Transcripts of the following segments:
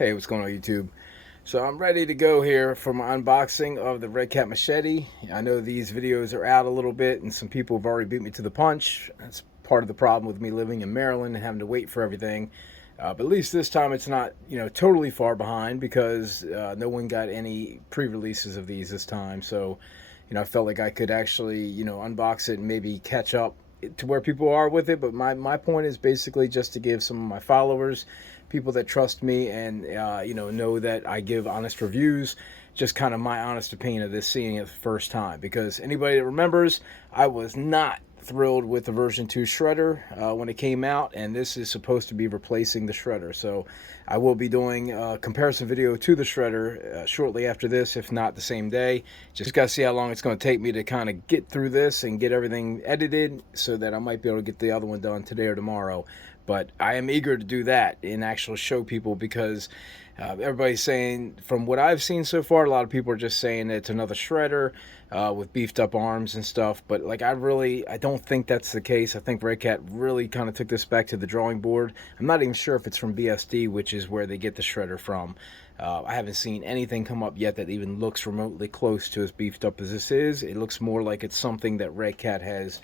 Hey, what's going on YouTube? So I'm ready to go here for my unboxing of the Redcat Machete. I know these videos are out a little bit and some people have already beat me to the punch. That's part of the problem with me living in Maryland and having to wait for everything. But at least this time it's not, totally far behind because no one got any pre-releases of these this time. So, I felt like I could actually, unbox it and maybe catch up to where people are with it. But my point is basically just to give some of my followers, people that trust me and know that I give honest reviews, just kind of my honest opinion of this, seeing it the first time. Because anybody that remembers, I was not thrilled with the version 2 shredder when it came out, and this is supposed to be replacing the shredder. So I will be doing a comparison video to the shredder shortly after this, if not the same day. Just gotta see how long it's going to take me to kind of get through this and get everything edited so that I might be able to get the other one done today or tomorrow. But I am eager to do that and actually show people, because everybody's saying, from what I've seen so far, a lot of people are just saying it's another shredder with beefed up arms and stuff. But like, I don't think that's the case. I think Redcat really kind of took this back to the drawing board. I'm not even sure if it's from BSD, which is where they get the shredder from. I haven't seen anything come up yet that even looks remotely close to as beefed up as this is. It looks more like it's something that Redcat has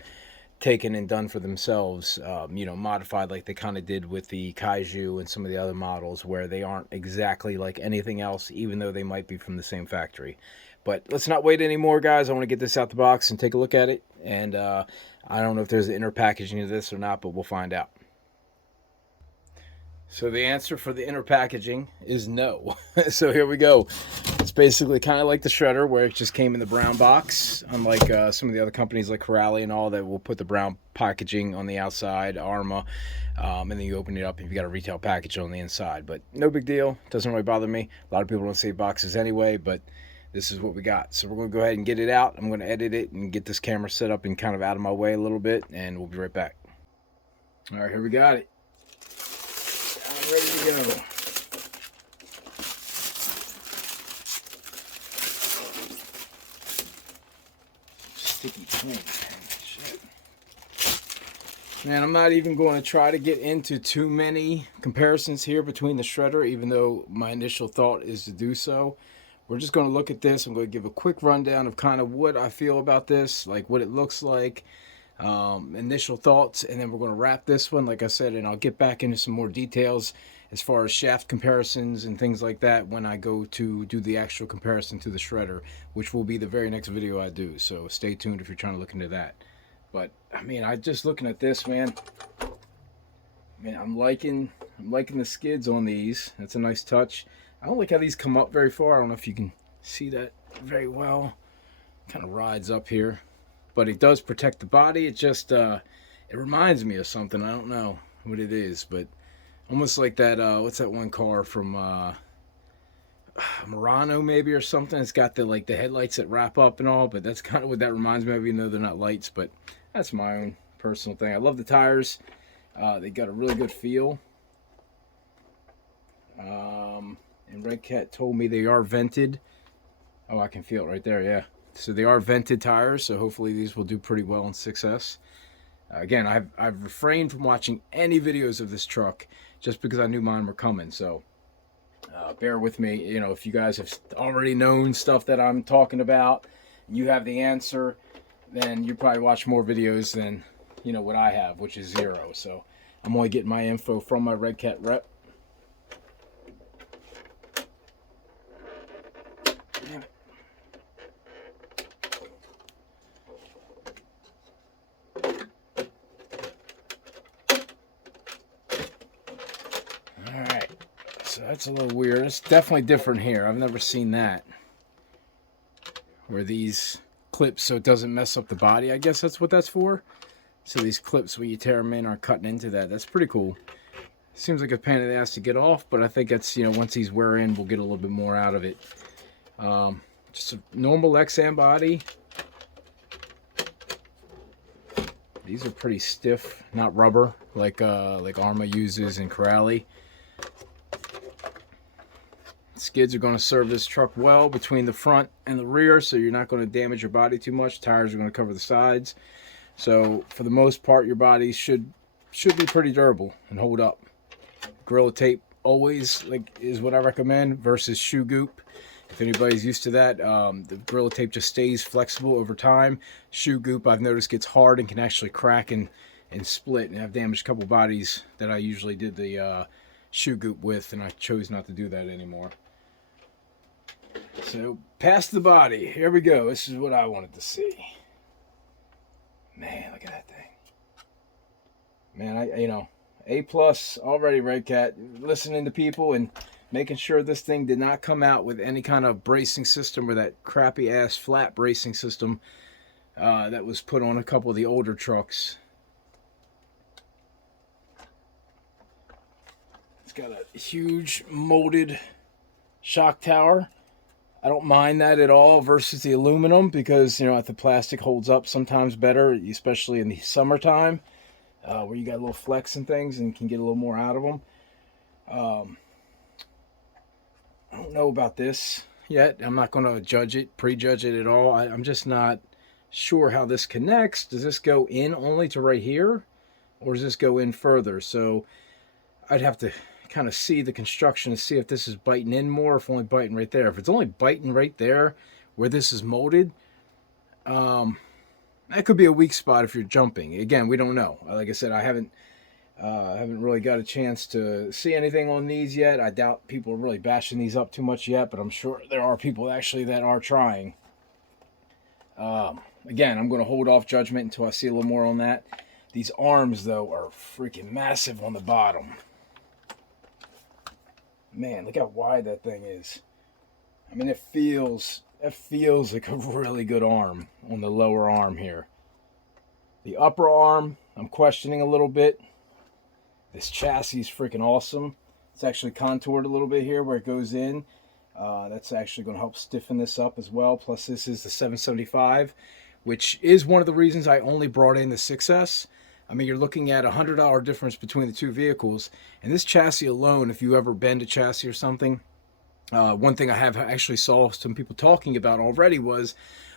taken and done for themselves, modified like they kind of did with the Kaiju and some of the other models, where they aren't exactly like anything else, even though they might be from the same factory. But let's not wait anymore, guys. I want to get this out the box and take a look at it. And I don't know if there's an inner packaging of this or not, but we'll find out. So the answer for the inner packaging is no. So here we go. It's basically kind of like the shredder, where it just came in the brown box, unlike some of the other companies like Corrali and all that will put the brown packaging on the outside, Arma, and then you open it up and you've got a retail package on the inside. But no big deal. Doesn't really bother me. A lot of people don't save boxes anyway, but this is what we got. So we're going to go ahead and get it out. I'm going to edit it and get this camera set up and kind of out of my way a little bit, and we'll be right back. All right, here we got it. I'm ready to go. Sticky thing. Shit. Man, I'm not even going to try to get into too many comparisons here between the shredder, even though my initial thought is to do so. We're just going to look at this. I'm going to give a quick rundown of kind of what I feel about this, like what it looks like, initial thoughts, and then we're going to wrap this one, like I said, and I'll get back into some more details as far as shaft comparisons and things like that when I go to do the actual comparison to the shredder, which will be the very next video I do. So stay tuned if you're trying to look into that. But I mean, I just looking at this, man, I'm liking the skids on these. That's a nice touch. I don't like how these come up very far. I don't know if you can see that very well. Kind of rides up here, but it does protect the body. It just it reminds me of something. I don't know what it is, but almost like that what's that one car from Murano maybe, or something. It's got the headlights that wrap up and all, but that's kind of what that reminds me of, even though they're not lights. But that's my own personal thing. I love the tires. They got a really good feel. And Redcat told me they are vented. Oh, I can feel it right there, yeah. So they are vented tires, so hopefully these will do pretty well in 6S. Again, I've refrained from watching any videos of this truck just because I knew mine were coming. So bear with me. If you guys have already known stuff that I'm talking about, you have the answer, then you probably watch more videos than what I have, which is 0. So I'm only getting my info from my Redcat rep. Damn it. Alright, so that's a little weird. It's definitely different here. I've never seen that, where these clips, so it doesn't mess up the body. I guess that's what that's for. So these clips, when you tear them in, are cutting into that. That's pretty cool. Seems like a pain in the ass to get off, but I think that's, once these wear in, we'll get a little bit more out of it. Just a normal XM body. These are pretty stiff, not rubber like Arma uses in Corrali. Skids are going to serve this truck well between the front and the rear, so you're not going to damage your body too much. Tires are going to cover the sides, so for the most part, your body should be pretty durable and hold up. Gorilla Tape always like is what I recommend versus shoe goop. If anybody's used to that, the Gorilla Tape just stays flexible over time. Shoe goop, I've noticed, gets hard and can actually crack and split, and I've damaged a couple bodies that I usually did the shoe goop with, and I chose not to do that anymore. So past the body, here we go. This is what I wanted to see. Man, look at that thing. Man, A plus already, Redcat. Listening to people and making sure this thing did not come out with any kind of bracing system or that crappy ass flat bracing system that was put on a couple of the older trucks. It's got a huge molded shock tower. I don't mind that at all versus the aluminum because, the plastic holds up sometimes better, especially in the summertime where you got a little flex and things and can get a little more out of them. I don't know about this yet. I'm not going to prejudge it at all. I'm just not sure how this connects. Does this go in only to right here or does this go in further? So I'd have to kind of see the construction to see if this is biting in more or if only biting right there. If it's only biting right there where this is molded, that could be a weak spot if you're jumping. Again, we don't know. Like I said, I haven't really got a chance to see anything on these yet. I doubt people are really bashing these up too much yet, but I'm sure there are people actually that are trying. Again, I'm going to hold off judgment until I see a little more on that. These arms, though, are freaking massive on the bottom. Man, look how wide that thing is. I mean, it feels like a really good arm on the lower arm here. The upper arm, I'm questioning a little bit. This chassis is freaking awesome. It's actually contoured a little bit here where it goes in. That's actually going to help stiffen this up as well. Plus, this is the 775, which is one of the reasons I only brought in the 6S. I mean, you're looking at a $100 difference between the two vehicles. And this chassis alone, if you ever bend a chassis or something, one thing I have actually saw some people talking about already was,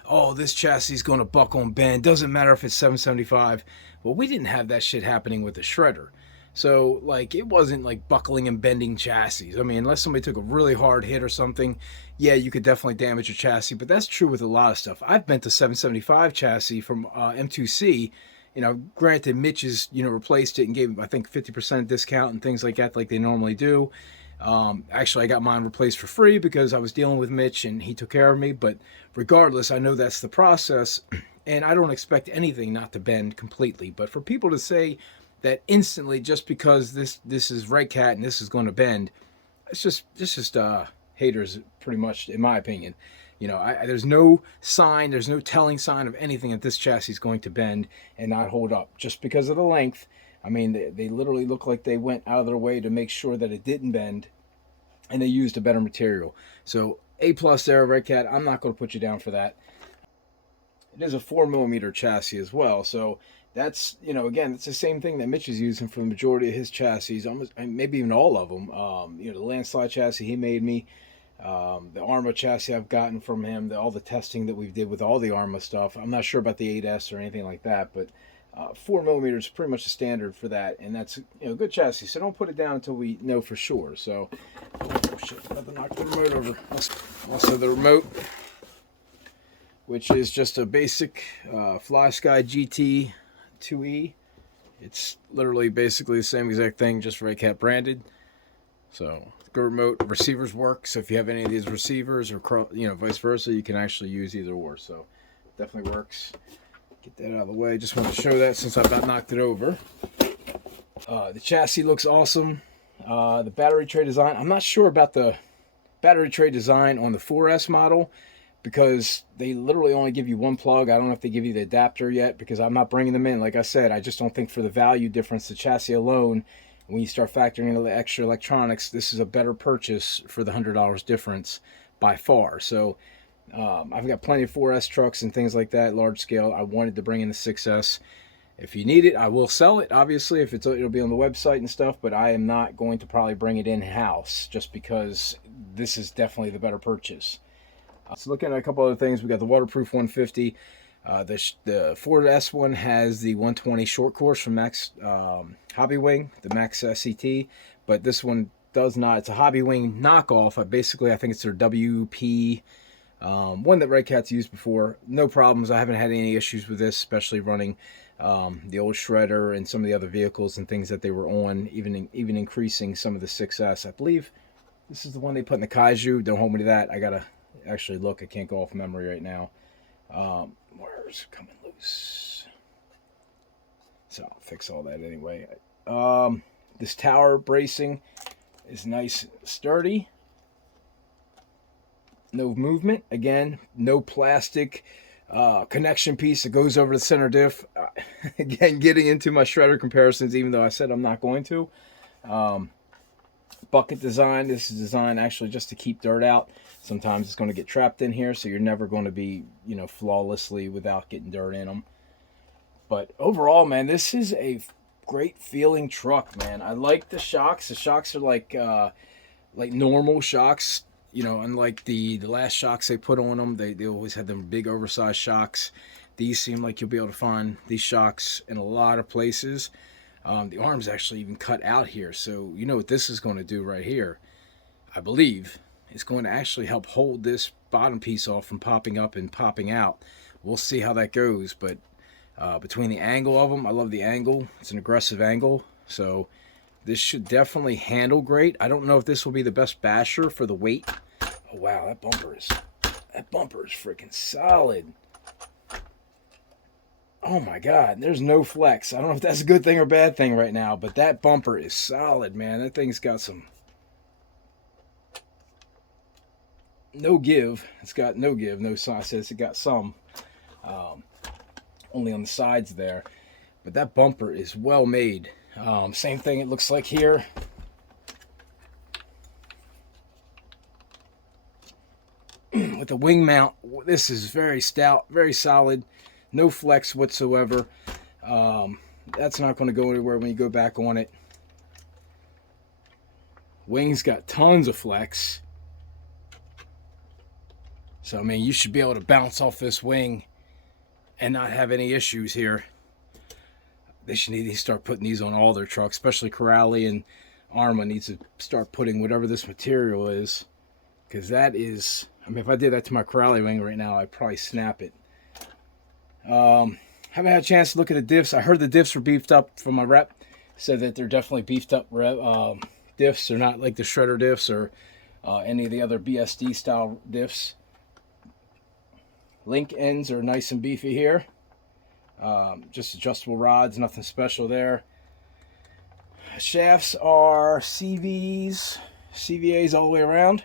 oh, this chassis is going to buckle and bend. Doesn't matter if it's 775. Well, we didn't have that shit happening with the shredder. So, like, it wasn't like buckling and bending chassis. I mean, unless somebody took a really hard hit or something, yeah, you could definitely damage a chassis. But that's true with a lot of stuff. I've bent a 775 chassis from M2C. Granted, Mitch has, replaced it and gave, I think, 50% discount and things like that, like they normally do. Actually, I got mine replaced for free because I was dealing with Mitch and he took care of me. But regardless, I know that's the process, and I don't expect anything not to bend completely. But for people to say that instantly just because this is Redcat and this is going to bend, it's just haters, pretty much, in my opinion. There's no sign, there's no telling sign of anything that this chassis is going to bend and not hold up just because of the length. I mean, they literally look like they went out of their way to make sure that it didn't bend, and they used a better material. So A+ there, Redcat. I'm not going to put you down for that. It is a 4mm chassis as well, so that's, again, it's the same thing that Mitch is using for the majority of his chassis, almost, maybe even all of them. The landslide chassis he made me, the Arma chassis I've gotten from him, all the testing that we did with all the Arma stuff. I'm not sure about the 8S or anything like that, but 4mm is pretty much the standard for that, and that's a good chassis. So don't put it down until we know for sure. So, oh shit, I'm about to knock the remote over. Also the remote, which is just a basic FlySky GT 2E. It's literally basically the same exact thing, just Redcat branded. So the remote receivers work. So if you have any of these receivers or vice versa, you can actually use either or. So definitely works. Get that out of the way. Just want to show that since I about knocked it over. The chassis looks awesome. The battery tray design. I'm not sure about the battery tray design on the 4S model because they literally only give you one plug. I don't know if they give you the adapter yet because I'm not bringing them in. Like I said, I just don't think for the value difference, the chassis alone, when you start factoring in the extra electronics, this is a better purchase for the $100 difference by far. So I've got plenty of 4S trucks and things like that, large scale. I wanted to bring in the 6S. If you need it, I will sell it, obviously, if it'll be on the website and stuff, but I am not going to probably bring it in-house just because this is definitely the better purchase. So looking at a couple other things, we got the waterproof 150. The 4S one has the 120 short course from Max Hobby Wing, the Max SET, but this one does not. It's a Hobby Wing knockoff. I think it's their WP, one that Redcat's used before. No problems. I haven't had any issues with this, especially running the old shredder and some of the other vehicles and things that they were on, even increasing some of the 6S. I believe this is the one they put in the Kaiju. Don't hold me to that. I gotta actually look. I can't go off memory right now. Where's it coming loose? So I'll fix all that anyway. This tower bracing is nice, sturdy. No movement. Again, no plastic connection piece that goes over the center diff. Again, getting into my shredder comparisons, even though I said I'm not going to. Bucket design. This is designed actually just to keep dirt out. Sometimes it's going to get trapped in here, so you're never going to be, flawlessly without getting dirt in them. But overall, man, this is a great feeling truck, man. I like the shocks. The shocks are like normal shocks, unlike the last shocks they put on them. They always had them big oversized shocks. These seem like you'll be able to find these shocks in a lot of places. The arm's actually even cut out here, so you know what this is going to do right here, I believe. It's going to actually help hold this bottom piece off from popping up and popping out. We'll see how that goes, but between the angle of them, I love the angle. It's an aggressive angle, so this should definitely handle great. I don't know if this will be the best basher for the weight. Oh wow, that bumper is freaking solid. Oh my god, there's no flex. I don't know if that's a good thing or bad thing right now, but that bumper is solid, man. That thing's got some no give. It's got no give, no sauce. It got some. Only on the sides there. But that bumper is well made. Same thing it looks like here. With the wing mount, this is very stout, very solid. No flex whatsoever. That's not going to go anywhere when you go back on it. Wing's got tons of flex. So, I mean, you should be able to bounce off this wing and not have any issues here. They should need to start putting these on all their trucks, especially Corrali and Arma needs to start putting whatever this material is. Because that is, I mean, if I did that to my Corrali wing right now, I'd probably snap it. Haven't had a chance to look at the diffs. I heard the diffs were beefed up from my rep. Said that they're definitely beefed up diffs. They're not like the shredder diffs or any of the other BSD style diffs. Link ends are nice and beefy here. Just adjustable rods, nothing special there. Shafts are CVAs all the way around.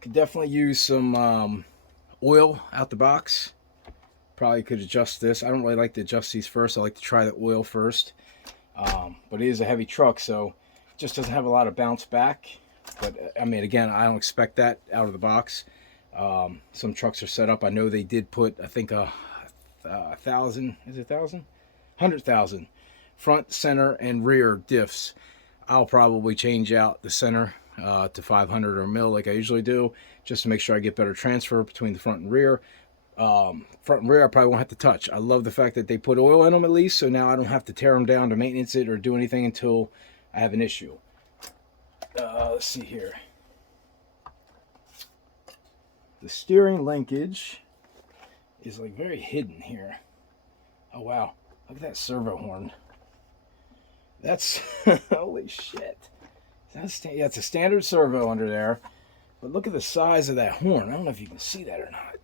Could definitely use some oil out the box. Probably could adjust this. I don't really like to adjust these first. I like to try the oil first. But it is a heavy truck, so it just doesn't have a lot of bounce back. But I mean, again, I don't expect that out of the box. Some trucks are set up. I know they did put, I think, 1,000, is it 1,000? 100,000 front, center, and rear diffs. I'll probably change out the center to 500 or mil like I usually do, just to make sure I get better transfer between the front and rear. Front and rear I probably won't have to touch. I love the fact that they put oil in them at least, so now I don't have to tear them down to maintenance it or do anything until I have an issue. Let's see here. The steering linkage is like very hidden here. Oh wow, look at that servo horn. That's holy shit. Yeah, it's a standard servo under there, but look at the size of that horn. I don't know if you can see that or not.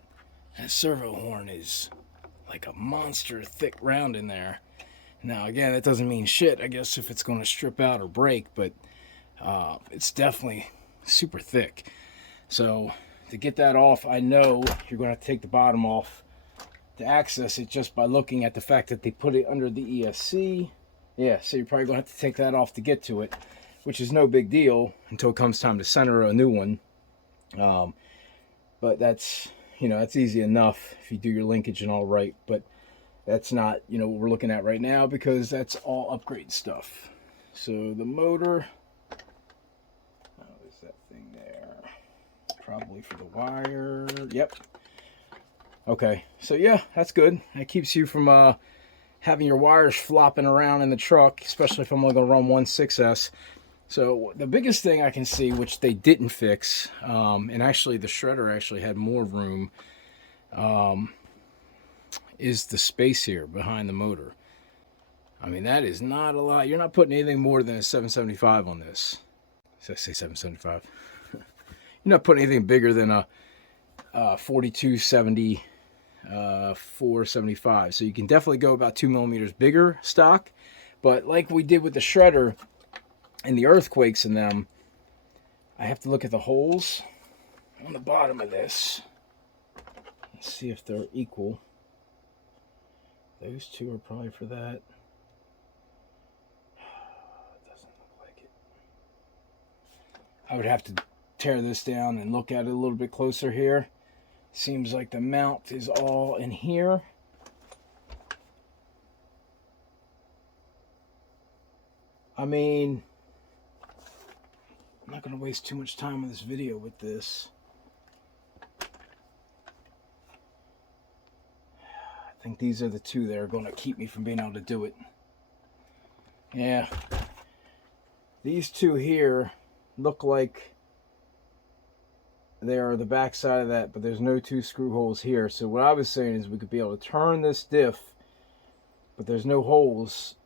That servo horn is like a monster thick round in there. Now again, that doesn't mean shit, I guess, if it's going to strip out or break, but it's definitely super thick. So to get that off, I know you're going to take the bottom off to access it just by looking at the fact that they put it under the ESC. Yeah, so you're probably going to have to take that off to get to it, which is no big deal until it comes time to center a new one. But that's, that's easy enough if you do your linkage and all right. But that's not, what we're looking at right now, because that's all upgrade stuff. So the motor, is that thing there? Probably for the wire. Yep. Okay. So yeah, that's good. That keeps you from having your wires flopping around in the truck, especially if I'm only going to run one 6S. So the biggest thing I can see, which they didn't fix, and actually the shredder actually had more room, is the space here behind the motor. I mean, that is not a lot. You're not putting anything more than a 775 on this. Did I say 775? You're not putting anything bigger than a 4270, 475. So you can definitely go about 2 millimeters bigger stock. But like we did with the shredder and the earthquakes in them, I have to look at the holes on the bottom of this and see if they're equal. Those two are probably for that. Doesn't look like it. I would have to tear this down and look at it a little bit closer here. Seems like the mount is all in here. I mean, I'm not going to waste too much time on this video with this. I think these are the two that are going to keep me from being able to do it. Yeah. These two here look like they are the back side of that, but there's no two screw holes here. So what I was saying is we could be able to turn this diff, but there's no holes,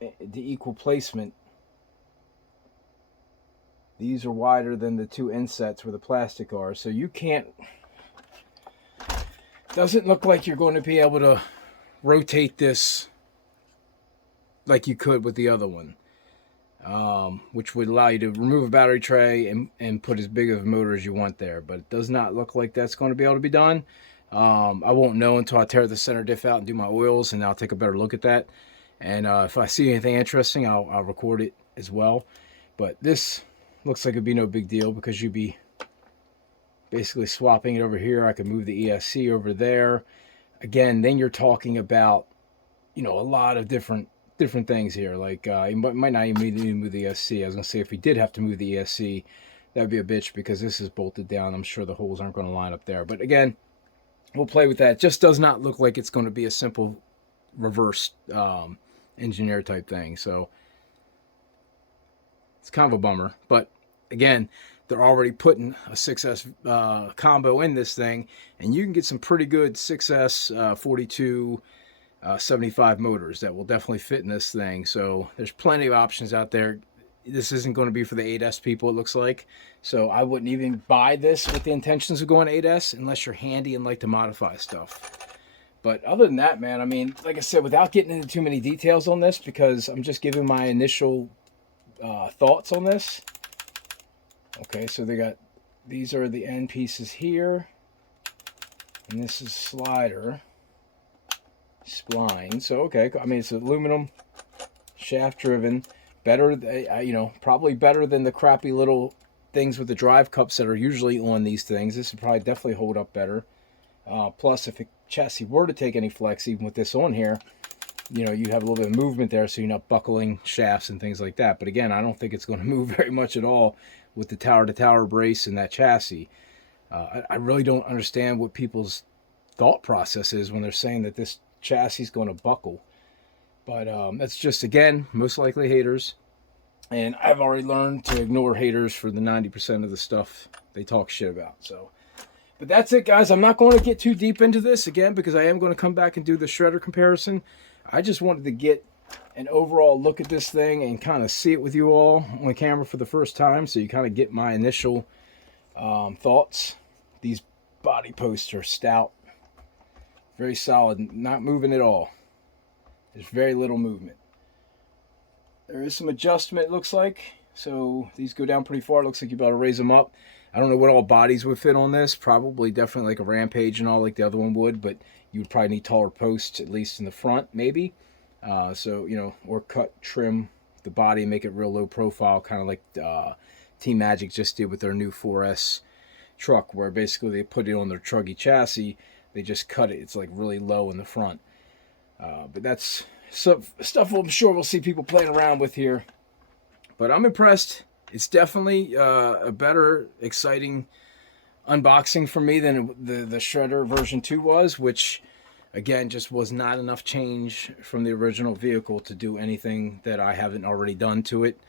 the equal placement. These are wider than the two insets where the plastic are, so you can't, doesn't look like you're going to be able to rotate this like you could with the other one, which would allow you to remove a battery tray and put as big of a motor as you want there. But it does not look like that's going to be able to be done. I won't know until I tear the center diff out and do my oils, and I'll take a better look at that. And if I see anything interesting, I'll record it as well. But this looks like it'd be no big deal because you'd be basically swapping it over here. I could move the ESC over there. Again, then you're talking about, you know, a lot of different things here. Like you might not even need to move the ESC. I was gonna say if we did have to move the ESC, that'd be a bitch because this is bolted down. I'm sure the holes aren't going to line up there. But again, we'll play with that. It just does not look like it's going to be a simple reverse engineer type thing. So it's kind of a bummer. But again, they're already putting a 6S combo in this thing, and you can get some pretty good 6S 42 75 motors that will definitely fit in this thing. So there's plenty of options out there. This isn't going to be for the 8S people, it looks like. So I wouldn't even buy this with the intentions of going 8S unless you're handy and like to modify stuff. But other than that, man, I mean, like I said, without getting into too many details on this, because I'm just giving my initial thoughts on this. Okay, so they got, these are the end pieces here, and this is slider spline. So okay, I mean, it's aluminum, shaft driven, better, you know, probably better than the crappy little things with the drive cups that are usually on these things. This would probably definitely hold up better. Plus, if a chassis were to take any flex, even with this on here, you know, you have a little bit of movement there, so you're not buckling shafts and things like that. But again, I don't think it's going to move very much at all with the tower-to-tower brace and that chassis. I really don't understand what people's thought process is when they're saying that this chassis is going to buckle. But that's just, again, most likely haters. And I've already learned to ignore haters for the 90% of the stuff they talk shit about. So, but that's it, guys. I'm not going to get too deep into this again because I am going to come back and do the shredder comparison. I just wanted to get an overall look at this thing and kind of see it with you all on camera for the first time, so you kind of get my initial thoughts. These body posts are stout, very solid, not moving at all. There's very little movement. There is some adjustment, it looks like. So these go down pretty far. It looks like you're about to raise them up. I don't know what all bodies would fit on this. Probably definitely like a Rampage and all like the other one would, but you would probably need taller posts, at least in the front, maybe. So, you know, or cut, trim the body, make it real low profile, kind of like Team Magic just did with their new 4S truck, where basically they put it on their Truggy chassis. They just cut it. It's like really low in the front. But that's stuff I'm sure we'll see people playing around with here. But I'm impressed. It's definitely a better, exciting unboxing for me than the Shredder version 2 was, which Again, just was not enough change from the original vehicle to do anything that I haven't already done to it.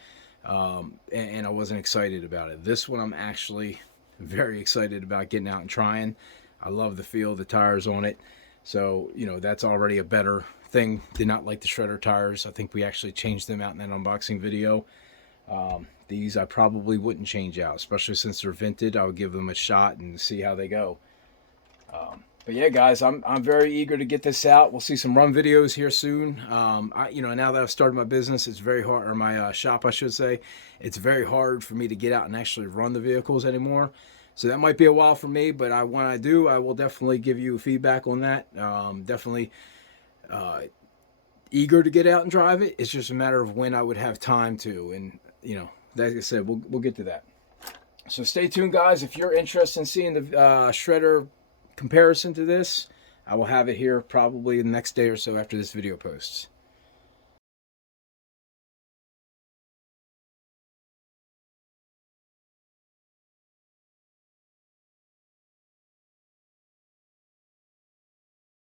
And I wasn't excited about it. This one I'm actually very excited about getting out and trying. I love the feel of the tires on it. So, you know, that's already a better thing. Did not like the shredder tires. I think we actually changed them out in that unboxing video. These I probably wouldn't change out, especially since they're vinted. I would give them a shot and see how they go. But yeah, guys, I'm very eager to get this out. We'll see some run videos here soon. You know, now that I've started my business, it's very hard, or my shop, I should say, it's very hard for me to get out and actually run the vehicles anymore. So that might be a while for me, but when I do, I will definitely give you feedback on that. Definitely eager to get out and drive it. It's just a matter of when I would have time to, and you know, like I said, we'll get to that. So stay tuned, guys. If you're interested in seeing the shredder comparison to this, I will have it here probably the next day or so after this video posts.